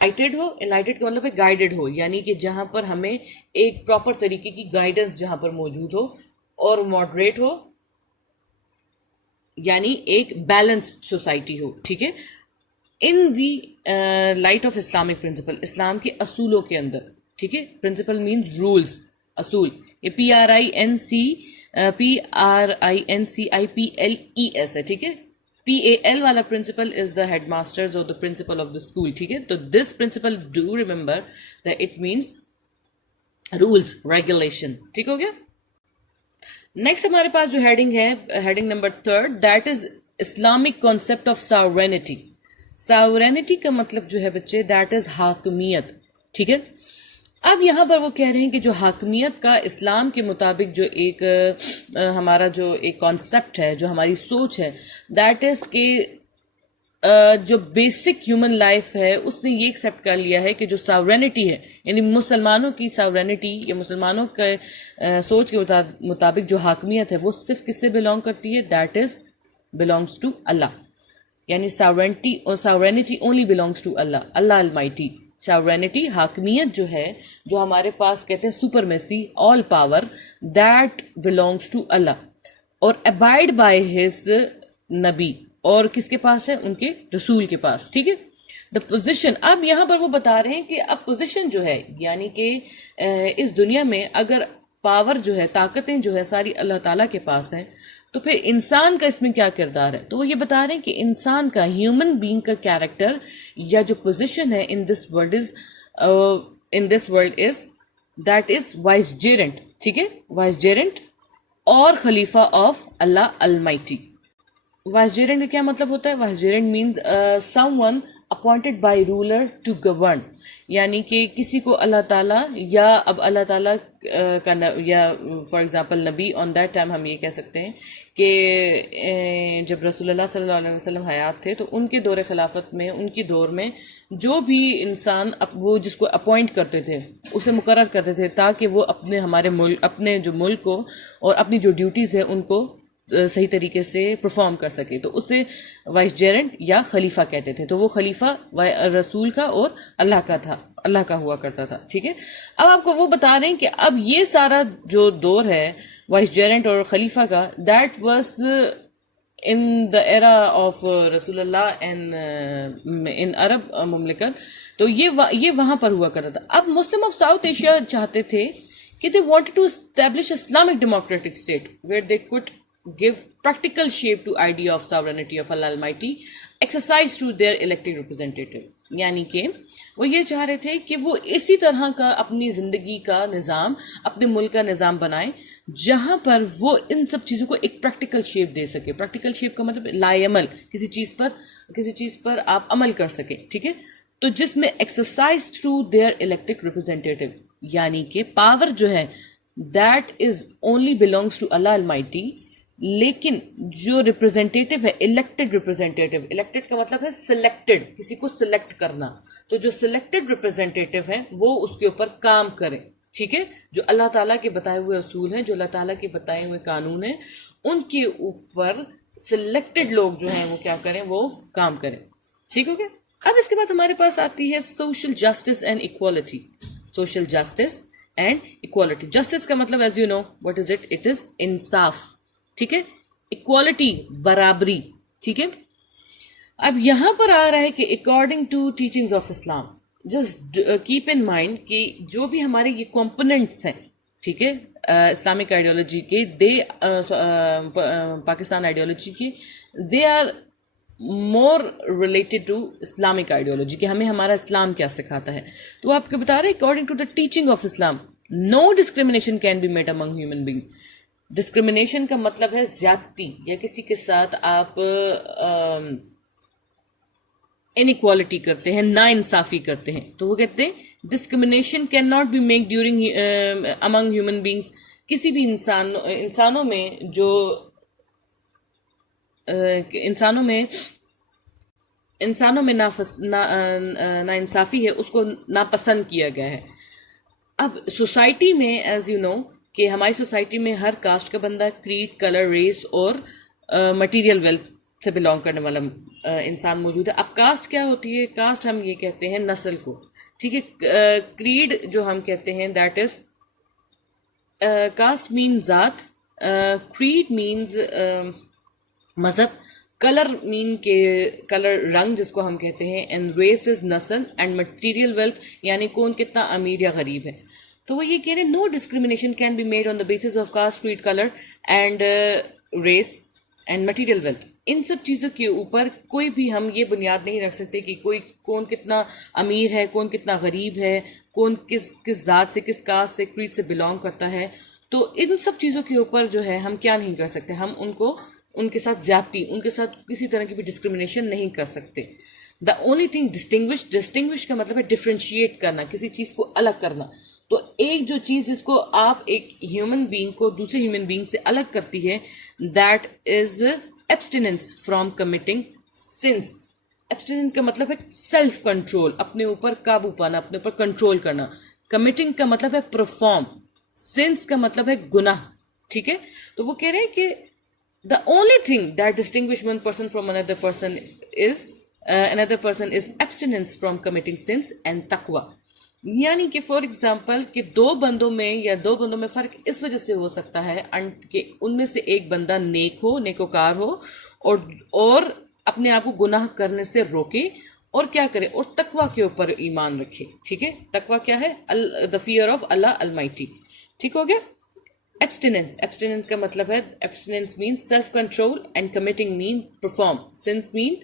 انلائٹڈ ہو، انلائٹڈ کا مطلب ہے گائیڈڈ ہو، یعنی کہ جہاں پر ہمیں ایک پراپر طریقے کی گائیڈنس جہاں پر موجود ہو، اور ماڈریٹ ہو یعنی ایک بیلنسڈ سوسائٹی ہو. ٹھیک ہے، in the light of Islamic principle, اسلام کے اصولوں کے اندر. ٹھیک ہے، پرنسپل مینز رولس، اصول. یہ PRINCIPLES ہے. ٹھیک ہے، PAL والا principal is the head masters or the principal of the school. ٹھیک ہے، تو this principal do remember that it means rules regulation. ٹھیک ہو گیا. نیکسٹ ہمارے پاس جو ہیڈنگ ہے، heading number 3، that is Islamic concept of sovereignty. Sovereignty کا مطلب جو ہے بچے، دیٹ از حاکمیت. ٹھیک ہے، اب یہاں پر وہ کہہ رہے ہیں کہ جو حاکمیت کا اسلام کے مطابق جو ایک ہمارا جو ایک کانسیپٹ ہے، جو ہماری سوچ ہے، دیٹ از کہ جو بیسک ہیومن لائف ہے اس نے یہ ایکسیپٹ کر لیا ہے کہ جو ساورینٹی ہے، یعنی مسلمانوں کی ساورینٹی یا مسلمانوں کے سوچ کے مطابق جو حاکمیت ہے وہ صرف کس سے بلانگ کرتی ہے، دیٹ از بلانگس ٹو اللہ. یعنی ساورینٹی اونلی بلانگس ٹو اللہ، اللہ المائٹی. ساورینٹی، حاکمیت جو ہے، جو ہمارے پاس کہتے ہیں supremacy, all power, that belongs to اللہ، اور ابائڈ بائی ہز نبی. اور کس کے پاس ہے؟ ان کے رسول کے پاس. ٹھیک ہے، دا پوزیشن. اب یہاں پر وہ بتا رہے ہیں کہ اب پوزیشن جو ہے، یعنی کہ اس دنیا میں اگر پاور جو ہے، طاقتیں جو ہے ساری اللہ تعالیٰ کے پاس ہیں، تو پھر انسان کا اس میں کیا کردار ہے؟ تو وہ یہ بتا رہے ہیں کہ انسان کا، ہیومن بینگ کا کیریکٹر یا جو پوزیشن ہے in this world is that is vicegerent. ٹھیک ہے، وائس جیرنٹ اور خلیفہ آف اللہ المائٹی. وائس جیرنٹ کا کیا مطلب ہوتا ہے؟ Vicegerent means someone appointed by ruler to govern, یعنی کہ کسی کو اللہ تعالیٰ یا اب اللہ تعالیٰ کا یا فار ایگزامپل نبی آن دیٹ ٹائم ہم یہ کہہ سکتے ہیں کہ جب رسول اللہ صلی اللہ علیہ وسلم حیات تھے تو ان کے دور خلافت میں، ان کی دور میں جو بھی انسان وہ جس کو اپوائنٹ کرتے تھے، اسے مقرر کرتے تھے تاکہ وہ ہمارے ملک، اپنے جو ملک کو اور اپنی جو ڈیوٹیز ہیں ان کو صحیح طریقے سے پرفارم کر سکے، تو اسے وائس جیرنٹ یا خلیفہ کہتے تھے. تو وہ خلیفہ رسول کا اور اللہ کا تھا، اللہ کا ہوا کرتا تھا. ٹھیک ہے، اب آپ کو وہ بتا رہے ہیں کہ اب یہ سارا جو دور ہے وائس جیرنٹ اور خلیفہ کا، that was in the era of رسول اللہ ان عرب مملکت. تو یہ وہاں پر ہوا کرتا تھا. اب مسلم آف ساؤتھ ایشیا چاہتے تھے کہ they wanted to establish Islamic democratic state where they could give practical shape to idea of sovereignty of Allah Almighty exercised through their elected representative. یعنی کہ وہ یہ چاہ رہے تھے کہ وہ اسی طرح کا اپنی زندگی کا نظام، اپنے ملک کا نظام بنائیں جہاں پر وہ ان سب چیزوں کو ایک پریکٹیکل شیپ دے سکے. پریکٹیکل شیپ کا مطلب لاء عمل، کسی چیز پر آپ عمل کر سکیں. ٹھیک ہے، تو جس میں exercise through their elected representative, یعنی کہ پاور جو ہے that is only belongs to Allah almighty, لیکن جو ریپرزینٹیٹو ہے، الیکٹڈ ریپرزینٹیٹو، الیکٹڈ کا مطلب ہے سلیکٹڈ، کسی کو سلیکٹ کرنا، تو جو سلیکٹڈ ریپرزینٹیٹو ہیں وہ اس کے اوپر کام کریں. ٹھیک ہے، جو اللہ تعالیٰ کے بتائے ہوئے اصول ہیں، جو اللہ تعالیٰ کے بتائے ہوئے قانون ہیں، ان کے اوپر سلیکٹڈ لوگ جو ہیں وہ کیا کریں، وہ کام کریں. ٹھیک ہو گیا. اب اس کے بعد ہمارے پاس آتی ہے social justice and equality. Social justice and equality. Justice کا مطلب as you know what is it? It is انصاف. ٹھیک ہے، اکوالٹی برابری. ٹھیک ہے، اب یہاں پر آ رہا ہے کہ according to teachings of Islam, just keep in mind کہ جو بھی ہمارے یہ کمپوننٹس ہیں، ٹھیک ہے، اسلامک آئیڈیالوجی کے، پاکستان آئیڈیالوجی کے، they are more related to Islamic ideology, کہ ہمیں ہمارا اسلام کیا سکھاتا ہے. تو آپ کو بتا رہے ہیں according to the teaching of Islam, no discrimination can be made among human being. Discrimination کا مطلب ہے زیادتی، یا کسی کے ساتھ آپ انیکوالٹی کرتے ہیں، نا انصافی کرتے ہیں، تو وہ کہتے ہیں discrimination can not be make during among human beings. کسی بھی انسانوں میں جو انسانوں میں نا انصافی ہے، اس کو ناپسند کیا گیا ہے. اب سوسائٹی میں ایز یو نو کہ ہماری سوسائٹی میں ہر کاسٹ کا بندہ، کریڈ، کلر، ریس اور مٹیریل ویلتھ سے بلانگ کرنے والا انسان موجود ہے. اب کاسٹ کیا ہوتی ہے؟ کاسٹ ہم یہ کہتے ہیں نسل کو, ٹھیک ہے. کریڈ جو ہم کہتے ہیں دیٹ از کاسٹ مین ذات, کریڈ مینز مذہب, کلر مین کے کلر رنگ جس کو ہم کہتے ہیں, اینڈ ریس از نسل, اینڈ مٹیریل ویلتھ یعنی کون کتنا امیر یا غریب ہے. تو وہ یہ کہہ رہے ہیں no discrimination can be made on the basis of caste, creed, colour and race and material wealth. ان سب چیزوں کے اوپر کوئی بھی ہم یہ بنیاد نہیں رکھ سکتے کہ کوئی کون کتنا امیر ہے, کون کتنا غریب ہے, کون کس ذات سے, کس کاسٹ سے, کریڈ سے بلانگ کرتا ہے. تو ان سب چیزوں کے اوپر جو ہے ہم کیا نہیں کر سکتے, ہم ان کے ساتھ زیادتی, ان کے ساتھ کسی طرح کی بھی ڈسکریمنیشن نہیں کر سکتے. دا اونلی تھنگ ڈسٹنگوش کا مطلب ہے ڈفرینشیٹ کرنا, کسی چیز کو الگ کرنا. تو ایک جو چیز جس کو آپ ایک ہیومن بینگ کو دوسرے ہیومن بینگ سے الگ کرتی ہے, that is abstinence from committing sins. Abstinence کا مطلب ہے سیلف کنٹرول, اپنے اوپر قابو پانا, اپنے اوپر کنٹرول کرنا. کمیٹنگ کا مطلب ہے پرفارم, سنس کا مطلب ہے گناہ, ٹھیک ہے. تو وہ کہہ رہے ہیں کہ the only thing that distinguish one person from another person is abstinence from committing sins and taqwa. یعنی کہ فار ایگزامپل کہ دو بندوں میں فرق اس وجہ سے ہو سکتا ہے کہ ان میں سے ایک بندہ نیک ہو, نیکوکار ہو, اور اپنے آپ کو گناہ کرنے سے روکے, اور کیا کرے, اور تقوی کے اوپر ایمان رکھے, ٹھیک ہے. تقوی کیا ہے؟ the fear of Allah Almighty. ٹھیک ہو گیا. ایبسٹیننس کا مطلب ہے, abstinence mean self control, and committing mean perform, sins main